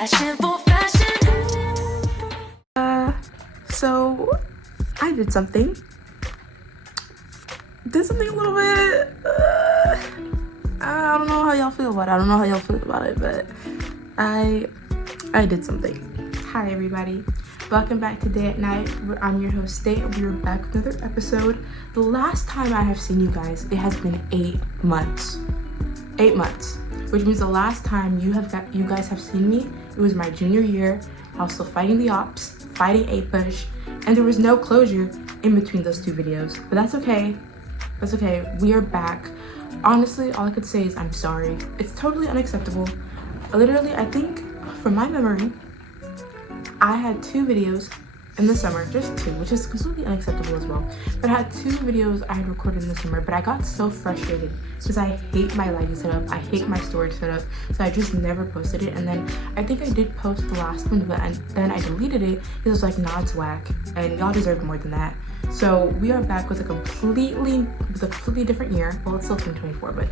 passion for fashion. So I did something. Did something a little bit. I don't know how y'all feel about it. I don't know how y'all feel about it, but I did something. Hi everybody. Welcome back to Day at Night. I'm your host, Day, and we are back with another episode. The last time I have seen you guys, it has been 8 months. 8 months. Which means the last time you guys have seen me, it was my junior year. I was still fighting the ops, fighting A-Push, and there was no closure in between those 2 videos. But that's okay. That's okay. We are back. Honestly, all I could say is I'm sorry. It's totally unacceptable. Literally, I think from my memory, I had 2 videos in the summer, just 2, which is completely unacceptable as well. But I had 2 videos I had recorded in the summer, but I got so frustrated because I hate my lighting setup, I hate my storage setup, so I just never posted it. And then I think I did post the last one, but then I deleted it because it was like, nah, it's whack, and y'all deserve more than that. So we are back with a completely different year. Well, it's still 2024, but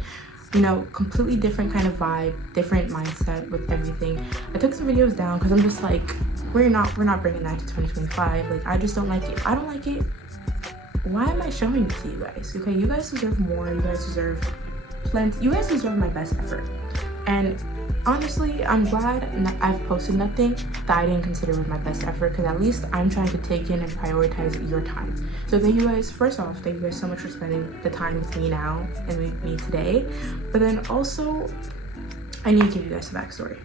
you know, completely different kind of vibe, different mindset with everything. I took some videos down because I'm just like, we're not bringing that to 2025. Like, I just don't like it. I don't like it. Why am I showing it to you guys? Okay, you guys deserve more. You guys deserve plenty. You guys deserve my best effort. And honestly, I'm glad I've posted nothing that I didn't consider with my best effort, because at least I'm trying to take in and prioritize your time. So thank you guys. First off, thank you guys so much for spending the time with me now and with me today. But then also, I need to give you guys a backstory.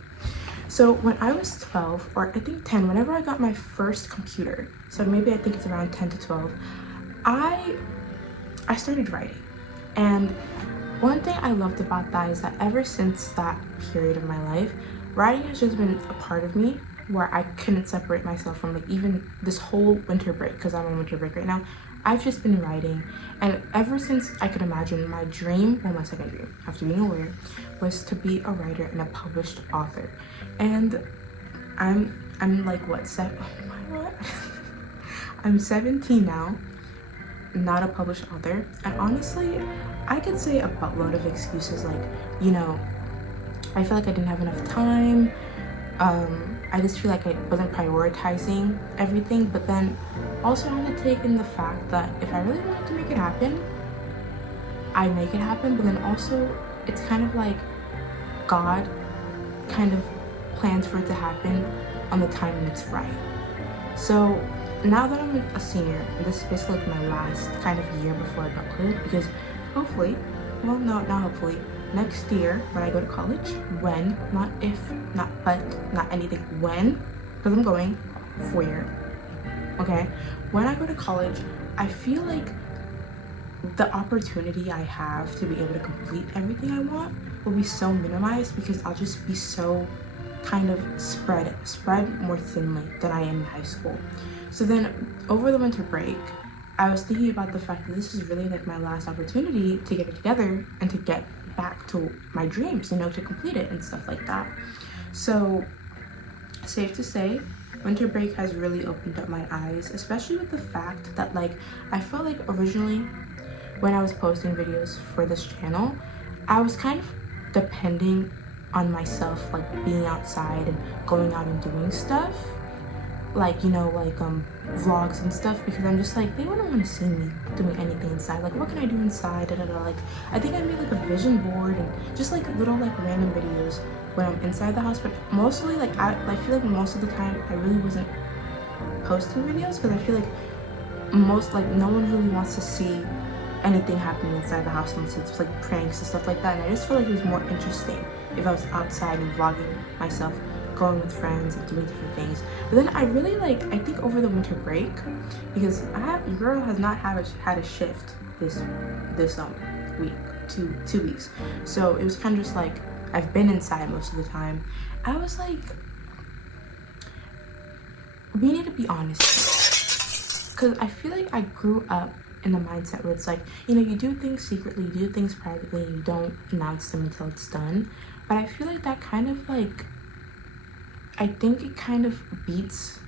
So when I was 12, or I think 10, whenever I got my first computer, so maybe I think it's around 10 to 12, I started writing. And one thing I loved about that is that ever since that period of my life, writing has just been a part of me where I couldn't separate myself from, like, even this whole winter break, because I'm on winter break right now. I've just been writing, and ever since I could imagine, my dream, well, my second dream after being a lawyer, was to be a writer and a published author. And I'm like, what, I'm 17 now, not a published author. And honestly, I could say a buttload of excuses, like, you know, I feel like I didn't have enough time. I just feel like I wasn't prioritizing everything. But then also I had to take in the fact that if I really wanted to make it happen, I make it happen. But then also it's kind of like God kind of plans for it to happen on the time when it's right. So now that I'm a senior, and this is basically like my last kind of year before adulthood, because hopefully, well, no, not hopefully, next year when I go to college, when, not if, not but, not anything, when, because I'm going 4-year, okay? When I go to college, I feel like the opportunity I have to be able to complete everything I want will be so minimized, because I'll just be so kind of spread more thinly than I am in high school. So then over the winter break, I was thinking about the fact that this is really like my last opportunity to get it together and to get back to my dreams, you know, to complete it and stuff like that. So safe to say, winter break has really opened up my eyes, especially with the fact that, like, I felt like originally when I was posting videos for this channel, I was kind of depending on myself, like being outside and going out and doing stuff, like, you know, like vlogs and stuff, because I'm just like, they wouldn't want to see me doing anything inside. Like, what can I do inside? Like, I think I made like a vision board and just like little like random videos when I'm inside the house. But mostly, like, I feel like most of the time I really wasn't posting videos, because I feel like no one really wants to see anything happening inside the house unless it's like pranks and stuff like that. And I just feel like it was more interesting if I was outside and vlogging myself, going with friends and doing different things. But then I really, like, I think over the winter break, because your girl has not had a shift this week, two weeks, so it was kind of just like I've been inside most of the time. I was like, we need to be honest, because I feel like I grew up in the mindset where it's like, you know, you do things secretly, you do things privately, and you don't announce them until it's done. But I feel like that kind of like, I think it kind of beats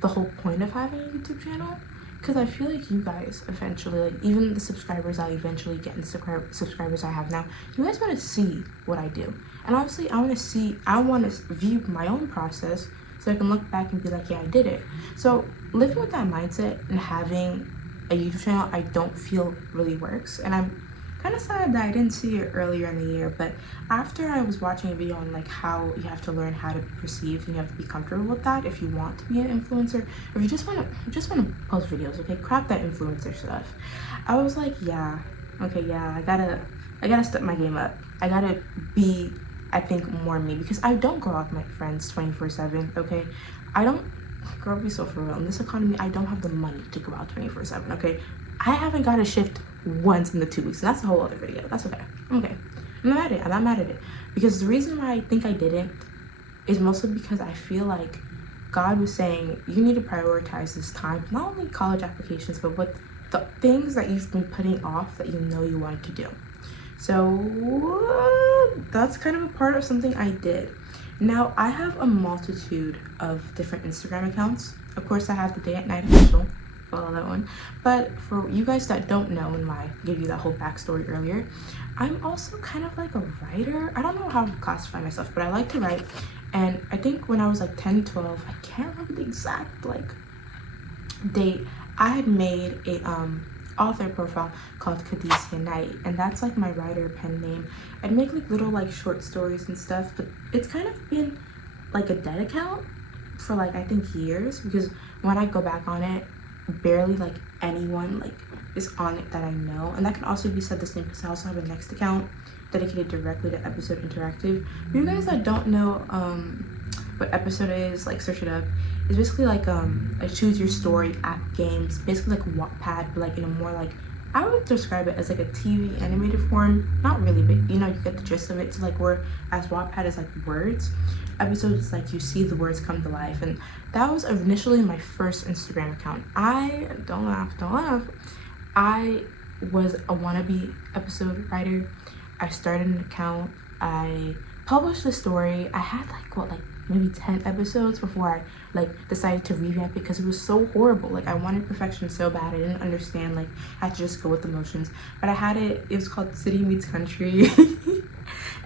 the whole point of having a YouTube channel, because I feel like you guys eventually, like even the subscribers I eventually get and the subscribers I have now, you guys want to see what I do. And obviously I want to view my own process so I can look back and be like, yeah, I did it. So living with that mindset and having a YouTube channel I don't feel really works. And I'm kind of sad that I didn't see it earlier in the year, but after I was watching a video on like how you have to learn how to be perceived and you have to be comfortable with that if you want to be an influencer, or if you just want to post videos, okay, crap that influencer stuff. I was like, yeah, okay, yeah, I gotta step my game up. I gotta be, I think, more me, because I don't go out with my friends 24/7, okay? I don't, girl, be so for real. In this economy, I don't have the money to go out 24/7, okay? I haven't got a shift once in the 2 weeks, and that's a whole other video. That's okay. Okay. I'm not mad at it. Because the reason why I think I didn't is mostly because I feel like God was saying you need to prioritize this time, not only college applications, but what the things that you've been putting off that you know you wanted to do. So that's kind of a part of something I did. Now I have a multitude of different Instagram accounts. Of course, I have the Day at Night official, follow that one. But for you guys that don't know, and I gave you that whole backstory earlier, I'm also kind of like a writer. I don't know how to classify myself, but I like to write. And I think when I was like 10, 12, I can't remember the exact like date, I had made a author profile called Khadisia Knight, and that's like my writer pen name. I'd make like little like short stories and stuff, but it's kind of been like a dead account for like I think years, because when I go back on it, barely like anyone like is on it that I know. And that can also be said the same because I also have a next account dedicated directly to Episode Interactive. For you guys that don't know what Episode is, like search it up. It's basically like a choose your story app games, basically like Wattpad, but like in a more like, I would describe it as like a TV animated form. Not really, but you know, you get the gist of it. So like where as Wattpad is like words, Episode is like you see the words come to life. And that was initially my first Instagram account. I don't laugh, I was a wannabe episode writer. I started an account, I published the story. I had like maybe 10 episodes before I like decided to revamp it because it was so horrible. Like I wanted perfection so bad. I didn't understand, like I had to just go with the motions. But I had it was called City Meets Country.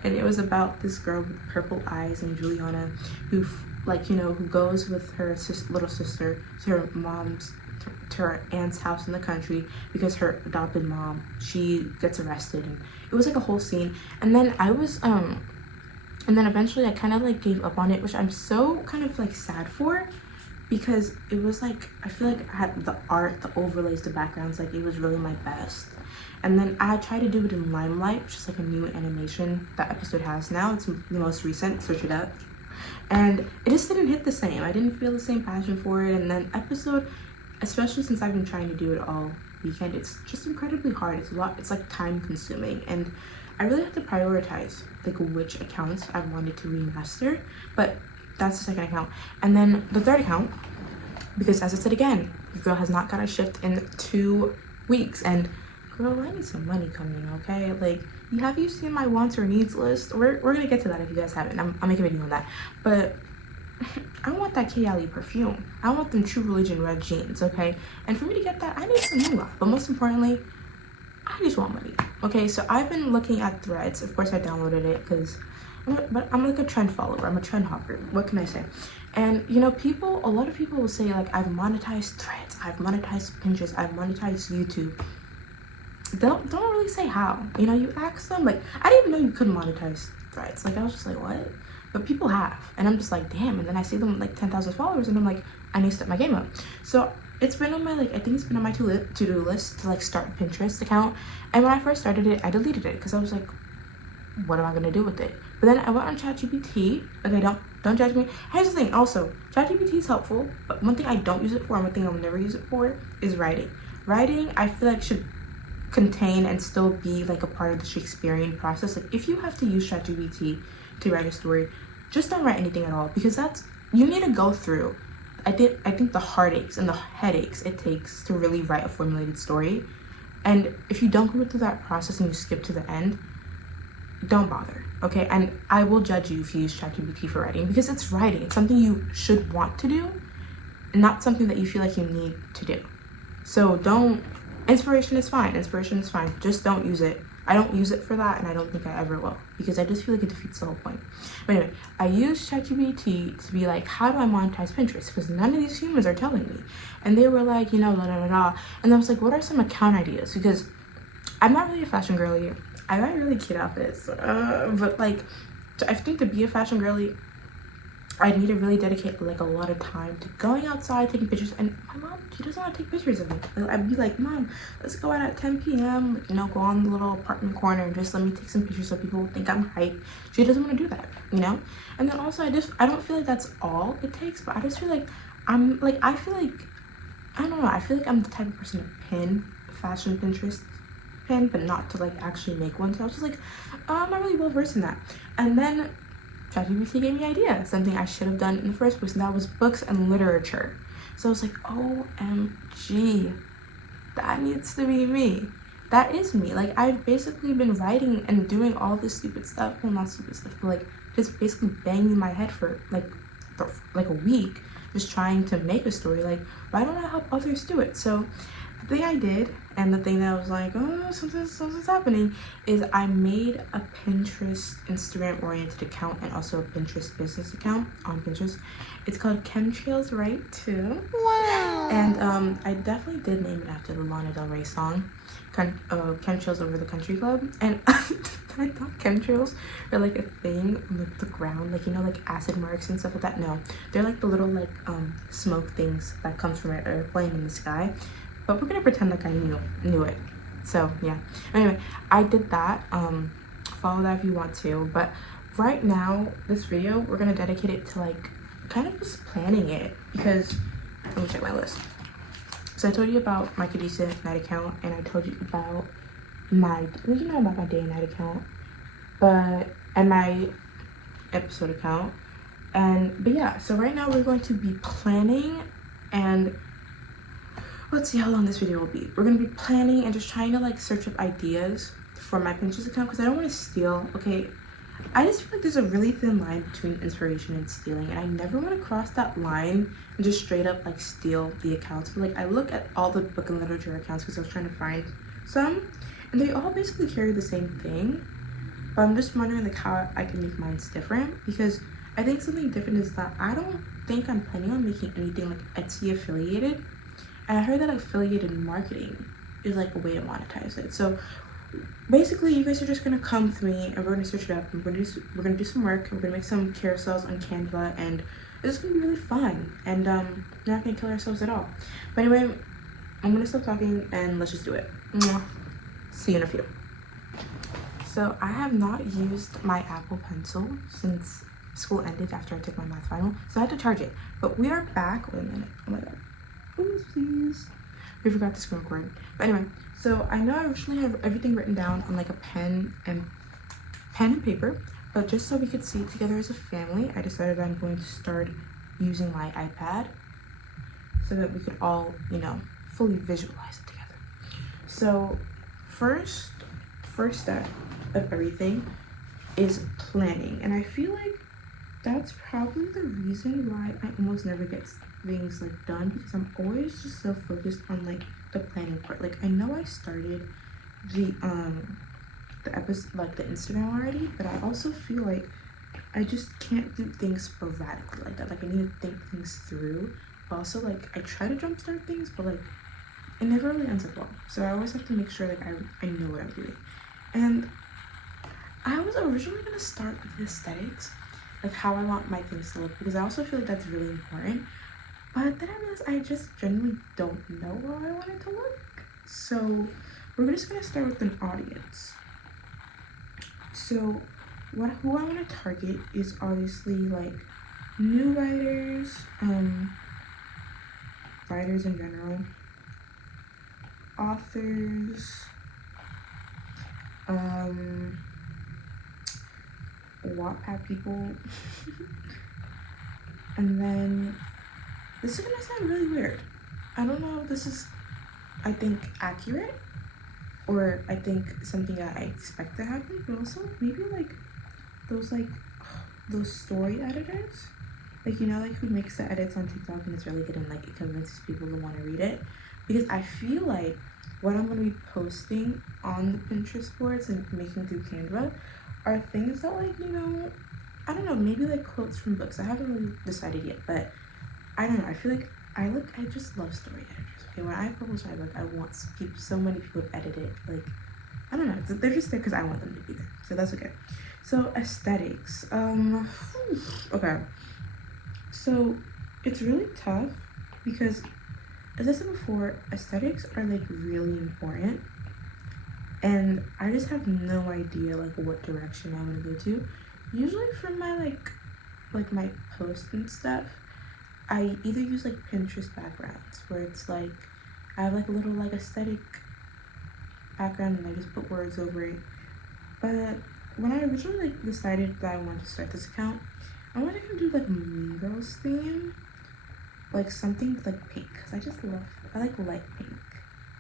And it was about this girl with purple eyes named Juliana who like, you know, who goes with her little sister to her mom's to her aunt's house in the country because her adopted mom, she gets arrested. And it was like a whole scene. And then I was and then eventually I kind of like gave up on it, which I'm so kind of like sad for, because it was like, I feel like I had the art, the overlays, the backgrounds, like it was really my best. And then I tried to do it in Limelight, which is like a new animation that Episode has now. It's the most recent, search it up. And it just didn't hit the same. I didn't feel the same passion for it. And then Episode, especially since I've been trying to do it all weekend, it's just incredibly hard. It's a lot, it's like time consuming. And I really have to prioritize like which accounts I wanted to remaster, but that's the second account. And then the third account, because as I said again, the girl has not got a shift in 2 weeks, and girl, I need some money coming, okay? Like, have you seen my wants or needs list? We're gonna get to that if you guys haven't. I'll make a video on that. But I want that Kayali perfume. I want them True Religion red jeans, okay? And for me to get that, I need some moolah. But most importantly, I just want money. Okay, so I've been looking at Threads. Of course, I downloaded it because I'm like a trend follower. I'm a trend hopper. What can I say? And you know, a lot of people will say like, I've monetized Threads, I've monetized Pinterest, I've monetized YouTube. Don't really say how. You know, you ask them, like, I didn't even know you could monetize Threads. Like, I was just like, what? But people have, and I'm just like, damn. And then I see them with like 10,000 followers, and I'm like, I need to step my game up. So it's been on my like, I think it's been on my to-do list to like start a Pinterest account. And when I first started it, I deleted it because I was like, what am I gonna do with it? But then I went on ChatGPT. Okay, don't judge me. Here's the thing. Also, ChatGPT is helpful, but one thing I don't use it for, and one thing I'll never use it for, is writing. Writing, I feel like should contain and still be like a part of the Shakespearean process. Like if you have to use ChatGPT to write a story, just don't write anything at all, because you need to go through I think the heartaches and the headaches it takes to really write a formulated story. And if you don't go through that process and you skip to the end, don't bother, okay? And I will judge you if you use ChatGPT for writing, because it's writing. It's something you should want to do, not something that you feel like you need to do. So don't, inspiration is fine. Inspiration is fine. Just don't use it. I don't use it for that, and I don't think I ever will, because I just feel like it defeats the whole point. But anyway, I used ChatGPT to be like, how do I monetize Pinterest? Because none of these humans are telling me. And they were like, you know, da da da da. And I was like, what are some account ideas? Because I'm not really a fashion girly. I got really cute outfits, but like, I think to be a fashion girly, I need to really dedicate like a lot of time to going outside, taking pictures. And my mom, she doesn't want to take pictures of me. I'd be like, Mom, let's go out at 10 p.m. Like, you know, go on the little apartment corner and just let me take some pictures so people think I'm hype. She doesn't want to do that, you know. And then also, I don't feel like that's all it takes, but I just feel like I don't know. I feel like I'm the type of person to pin fashion Pinterest pin, but not to like actually make one. So I was just like, I'm not really well versed in that. And then ChatGPT gave me an idea, something I should have done in the first place, and that was books and literature. So I was like, OMG, that needs to be me. That is me. Like, I've basically been writing and doing all this stupid stuff, well, not stupid stuff, but like just basically banging my head for like a week, just trying to make a story. Like, why don't I help others do it? So the thing I did, and the thing that I was like, oh, something's happening, is I made a Pinterest Instagram oriented account and also a Pinterest business account on Pinterest. It's called Chemtrails Right Too. Wow. And I definitely did name it after the Lana Del Rey song, Chemtrails Over the Country Club. And I thought chemtrails are like a thing on like the ground, like, you know, like acid marks and stuff like that. No, they're like the little like smoke things that comes from an airplane in the sky. But we're gonna pretend like I knew it. So yeah. Anyway, I did that. Follow that if you want to. But right now, this video, we're gonna dedicate it to like kind of just planning it, because let me check my list. So I told you about my Kadisa night account, and I told you about my about my day and night account, and my episode account. But yeah, so right now we're going to be planning, and let's see how long this video will be. We're gonna be planning and just trying to like search up ideas for my Pinterest account, because I don't want to steal. Okay, I just feel like there's a really thin line between inspiration and stealing, and I never want to cross that line and just straight up like steal the accounts. But like, I look at all the book and literature accounts because I was trying to find some, and they all basically carry the same thing. But I'm just wondering like how I can make mine different, because I think something different is that I don't think I'm planning on making anything like Etsy affiliated. And I heard that affiliated marketing is like a way to monetize it. So basically, you guys are just gonna come with me, and we're gonna search it up, and we're gonna do some work, and we're gonna make some carousels on Canva, and it's gonna be really fun. And we're not gonna kill ourselves at all. But anyway, I'm gonna stop talking and let's just do it. Mwah. See you in a few. So I have not used my Apple Pencil since school ended after I took my math final, so I had to charge it. But we are back. Wait a minute. Oh my god. Please. We forgot to screen record. But anyway, so I know I originally have everything written down on like a pen and paper, but just so we could see it together as a family, I decided I'm going to start using my iPad so that we could all, you know, fully visualize it together. So first step of everything is planning, and I feel like that's probably the reason why I almost never get things like done, because I'm always just so focused on like the planning part. Like, I know I started the episode, like the Instagram already, but I also feel like I just can't do things sporadically like that. Like, I need to think things through, but also like I try to jumpstart things, but like it never really ends up well. So I always have to make sure like I know what I'm doing. And I was originally gonna start with the aesthetics, like how I want my things to look, because I also feel like that's really important. But then I realized I just generally don't know how I want it to look. So we're just gonna start with an audience. So who I want to target is obviously like new writers, writers in general, authors, Wattpad people, and then this is gonna sound really weird. I don't know if this is, I think, accurate, or I think something that I expect to happen, but also maybe like those story editors, like, you know, like who makes the edits on TikTok and it's really good and like it convinces people to want to read it. because I feel like what I'm going to be posting on the Pinterest boards and making through Canva are things that, like, you know, I don't know, maybe like quotes from books. I haven't really decided yet, but I don't know. I feel like I just love story editors. Okay, when I publish my book, I want so many people to edit it. Like, I don't know, they're just there because I want them to be there, so that's okay. So aesthetics, okay. So it's really tough because, as I said before, aesthetics are like really important, and I just have no idea like what direction I'm gonna go to. Usually for my like my posts and stuff, I either use like Pinterest backgrounds where it's like I have like a little like aesthetic background and I just put words over it. But when I originally like decided that I wanted to start this account, I wanted to do like Mean Girls theme, like something like pink, because I like light pink.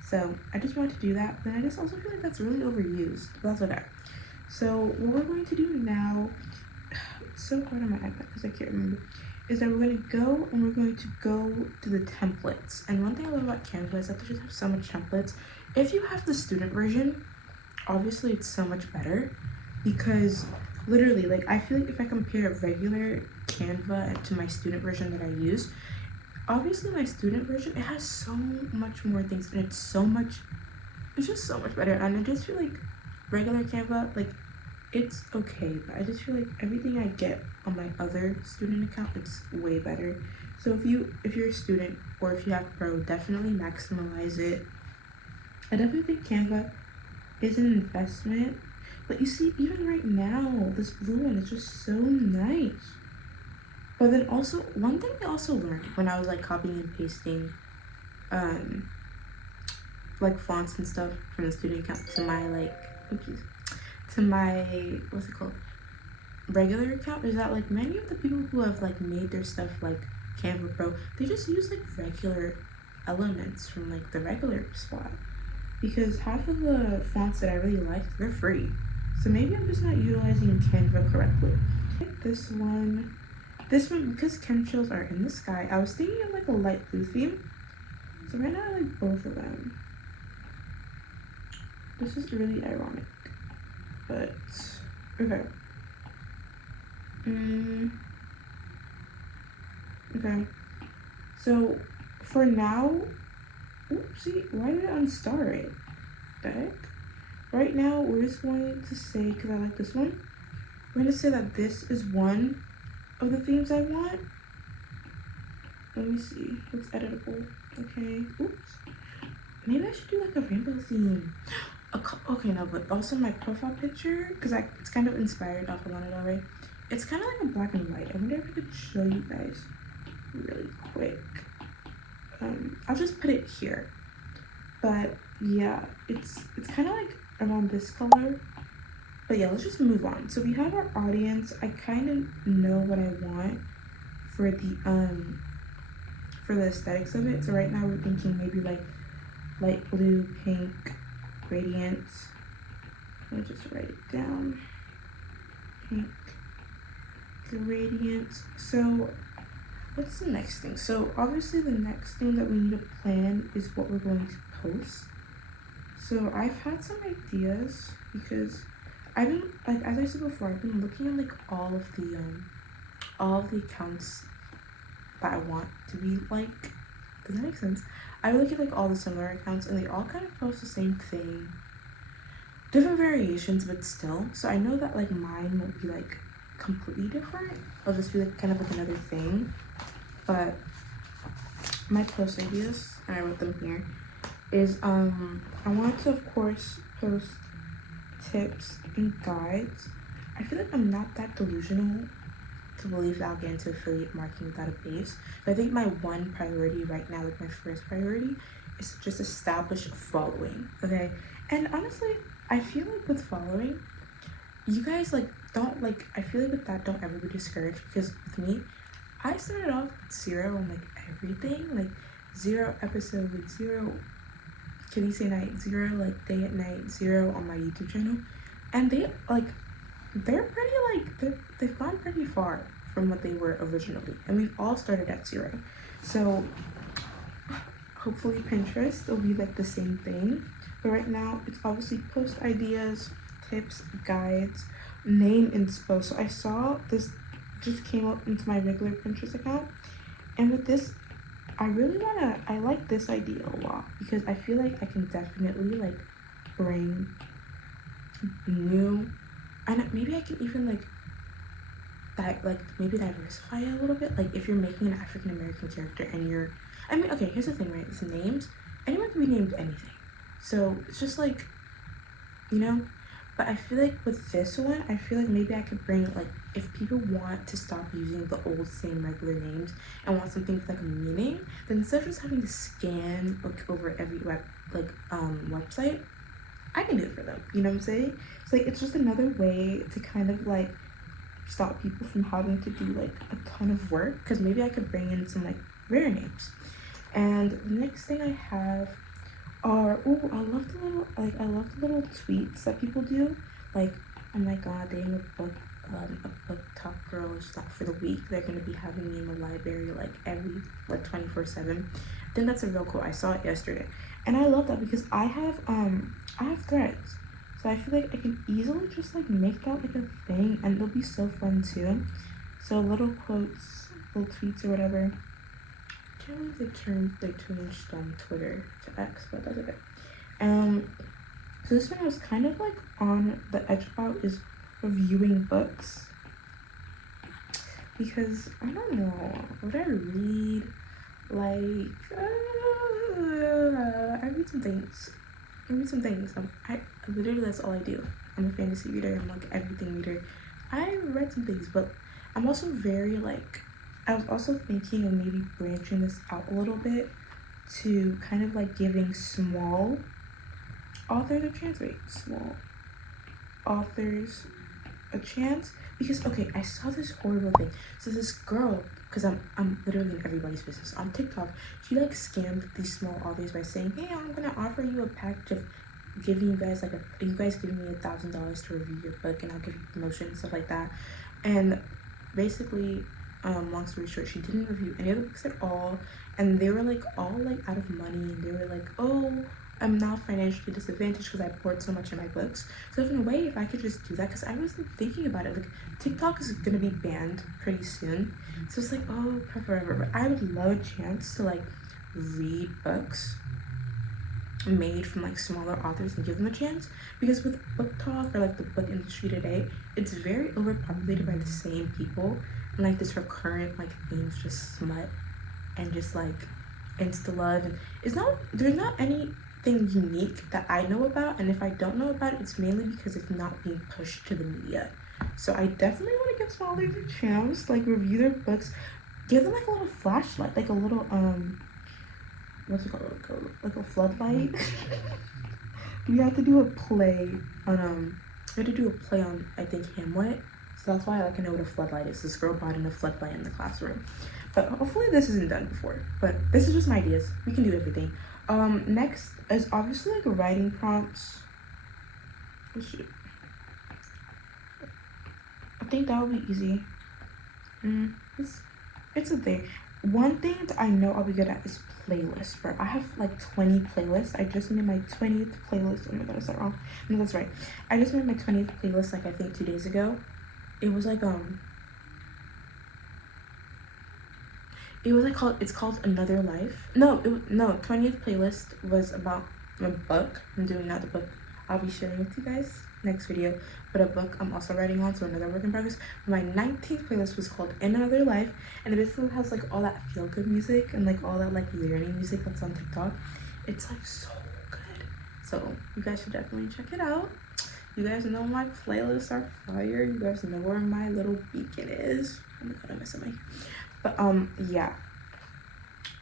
So I just wanted to do that, but I just also feel like that's really overused, but that's okay. So what we're going to do now, it's so hard on my iPad because I can't remember, is that we're going to go to the templates. And one thing I love about Canva is that they just have so much templates. If you have the student version, obviously it's so much better, because literally, like, I feel like if I compare regular Canva to my student version that I use, obviously my student version, it has so much more things, and it's just so much better. And I just feel like regular Canva, like, it's okay, but I just feel like everything I get on my other student account, it's way better. So if you're a student or if you have Pro, definitely maximize it. I definitely think Canva is an investment, but you see, even right now, this blue one is just so nice. But then also, one thing I also learned when I was like copying and pasting like fonts and stuff from the student account to my what's it called, regular account, is that like many of the people who have like made their stuff like Canva Pro, they just use like regular elements from like the regular spot, because half of the fonts that I really like, they're free. So maybe I'm just not utilizing Canva correctly. This one, because chemtrails are in the sky, I was thinking of like a light blue theme. So right now I like both of them. This is really ironic, but okay. Okay. So for now, oopsie, why did it unstar it? The heck? Right now, we're just going to say, because I like this one, we're going to say that this is one of the themes I want. Let me see. What's editable? Okay. Oops. Maybe I should do like a rainbow theme. Okay, no, but also my profile picture, because it's kind of inspired off of Lana Del Rey. It's kind of like a black and white. I wonder if I could show you guys really quick. I'll just put it here. But yeah, it's kind of like around this color. But yeah, let's just move on. So we have our audience. I kind of know what I want for the aesthetics of it. So right now we're thinking maybe like light blue, pink, radiance. Let me just write it down. Pink, gradient. So what's the next thing? So obviously the next thing that we need to plan is what we're going to post. So I've had some ideas, because I've been, like, as I said before, I've been looking at like all of the accounts that I want to be like. Does that make sense? I look at like all the similar accounts, and they all kind of post the same thing, different variations, but still. So I know that like mine won't be like completely different. I'll just be like kind of like another thing. But my post ideas, and I wrote them here, is I wanted to of course post tips and guides. I feel like I'm not that delusional to believe that I'll get into affiliate marketing without a base. But I think my one priority right now, like my first priority, is to just establish a following, okay? And honestly, I feel like with following, you guys like don't like, I feel like with that, don't ever be discouraged, because with me, I started off with 0 on like everything, like 0 episode, 0 Kitty Say Night, 0 like day at night, 0 on my YouTube channel, and they're pretty like they've gone pretty far from what they were originally, and we've all started at 0. So hopefully Pinterest will be like the same thing. But right now it's obviously post ideas, tips, guides, name inspo. So I saw this just came up into my regular Pinterest account, and with this I like this idea a lot because I feel like I can definitely like bring new, and maybe I can even like that, like maybe diversify it a little bit. Like if you're making an African American character and I mean, okay, here's the thing, right? It's names. Anyone can be named anything. So it's just like, you know, but I feel like with this one, I feel like maybe I could bring like, if people want to stop using the old same regular names and want something with like a meaning, then instead of just having to scan like over every website, I can do it for them. You know what I'm saying? It's like, it's just another way to kind of like stop people from having to do like a ton of work, because maybe I could bring in some like rare names. And the next thing I have are, oh, I love the little tweets that people do. Like, oh my god, they have a book talk girls like for the week. They're gonna be having me in the library like every like 24/7. I think that's a real cool. I saw it yesterday, and I love that because I have threads, so I feel like I can easily just like make that like a thing, and it'll be so fun too. So little quotes, little tweets or whatever. I can't believe they changed Twitter to X, but that's okay. So this one I was kind of like on the edge about is reviewing books, because I don't know, would I read like I read some things. I literally, that's all I do. I'm a fantasy reader. I'm like everything reader. I read some things, but I'm also very like, I was also thinking of maybe branching this out a little bit to kind of like giving small authors a chance. Wait, small authors a chance, because okay, I saw this horrible thing. So this girl, because I'm literally in everybody's business on TikTok, she like scammed these small authors by saying, hey, I'm gonna offer you a package of giving you guys like you guys giving me $1,000 to review your book, and I'll give you promotion and stuff like that. And basically, long story short, she didn't review any of the books at all, and they were like all like out of money, and they were like, oh, I'm now financially disadvantaged because I poured so much in my books. So in a way, if I could just do that, because I was thinking about it, like TikTok is gonna be banned pretty soon, so it's like, oh, forever. But I would love a chance to like read books made from like smaller authors and give them a chance, because with book talk or like the book industry today, it's very overpopulated by the same people, and like this recurrent like themes, just smut and just like insta love, and there's not anything unique that I know about, and if I don't know about it, it's mainly because it's not being pushed to the media. So I definitely want to give small authors a chance, like review their books, give them like a little flashlight, like a little what's it called, like a floodlight. We had to do a play on I think Hamlet, so that's why like I know what a floodlight is. This girl brought in a floodlight in the classroom, but hopefully this isn't done before. But this is just my ideas. We can do everything. Next is obviously like writing prompts. I think that would be easy. It's a thing. One thing that I know I'll be good at is playlists, bro. I have like 20 playlists. I just made my 20th playlist. Oh my god, is that wrong? No, that's right. I just made my 20th playlist like I think 2 days ago. It was like it's called Another Life. No, 20th playlist was about a book. I'm doing not the book I'll be sharing with you guys next video, but a book I'm also writing on, so another work in progress. My 19th playlist was called In Another Life, and it basically has like all that feel-good music and like all that like learning music that's on TikTok. It's like so good, so you guys should definitely check it out. You guys know my playlists are fire. You guys know where my little beacon is. Oh my god, I miss something. But yeah.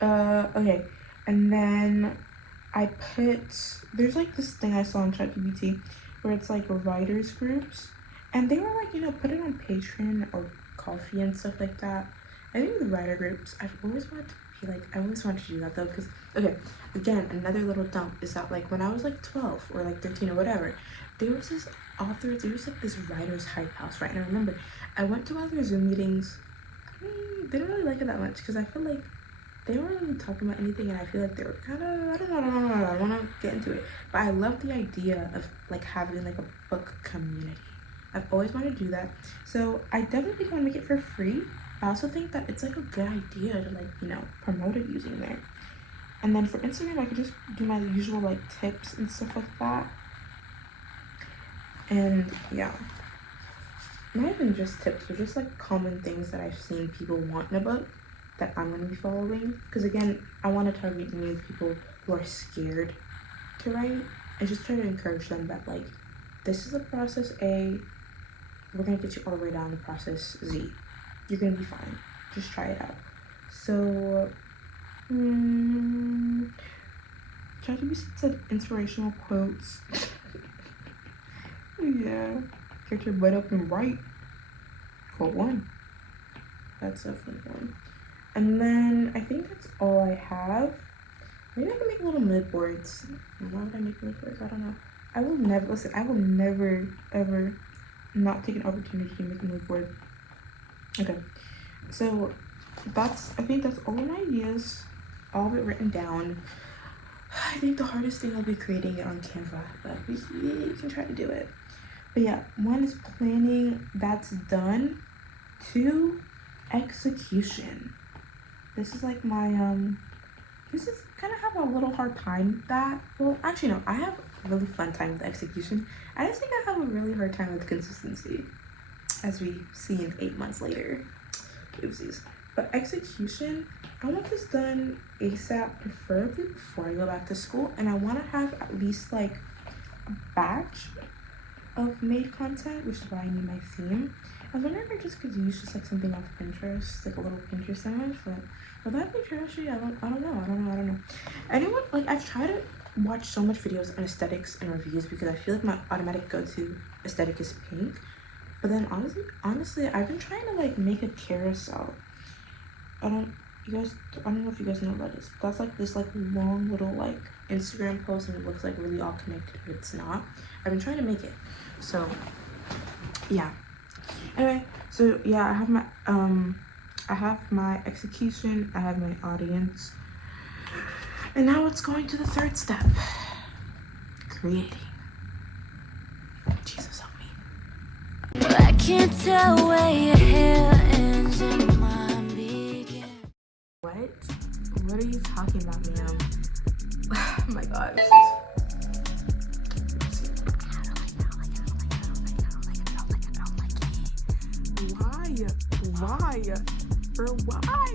Okay, and then there's like this thing I saw on ChatGPT where it's like writers groups, and they were like, put it on Patreon or Coffee and stuff like that. I think the writer groups, I always wanted to do that though, because okay, again, another little dump is that like when I was like 12 or like 13 or whatever, there was this writer's hype house, right? And I remember I went to one of their Zoom meetings. They don't really like it that much because I feel like they weren't really talking about anything, and I feel like they were kind of, I don't know, I don't want to get into it, but I love the idea of like having like a book community. I've always wanted to do that, so I definitely want to make it for free. I also think that it's like a good idea to like, you know, promote it using there. And then for Instagram, I could just do my usual like tips and stuff like that. And yeah, not even just tips, but just like common things that I've seen people want in a book that I'm going to be following. Because again, I want to target new people who are scared to write and just try to encourage them that like, this is the process A, we're going to get you all the way down to process Z. You're going to be fine. Just try it out. So, ChatGPT said inspirational quotes. Yeah. Get your butt up and write. Quote 1. That's a fun one. And then I think that's all I have. Maybe I can make little mood boards. Why would I make mood boards? I don't know. I will never ever not take an opportunity to make a mood board. Okay. So I think that's all my ideas. All of it written down. I think the hardest thing will be creating it on Canva, but we can try to do it. But yeah, 1 is planning, that's done. 2, execution. This is like my this is kind of have a little hard time with that. Well, actually no, I have a really fun time with execution. I just think I have a really hard time with consistency, as we see in 8 months later. Oopsies. But execution, I want this done ASAP, preferably before I go back to school, and I want to have at least like a batch of made content, which is why I need my theme. I was wondering if I just could use just like something off Pinterest, like a little Pinterest image, but will that be trashy? I don't know. Anyone, like, I've tried to watch so much videos on aesthetics and reviews because I feel like my automatic go-to aesthetic is pink. But then honestly, I've been trying to like make a carousel. I don't know if you guys know what that is. That's like this like long little like Instagram post, and it looks like really all connected, but it's not. I've been trying to make it. So yeah. Anyway, so yeah, I have my execution, I have my audience, and now it's going to the 3rd step: creating. Jesus help me. Well, I can't tell where your hair ends and mine begins. What are you talking about, ma'am? Oh my god, this is... Why? For why?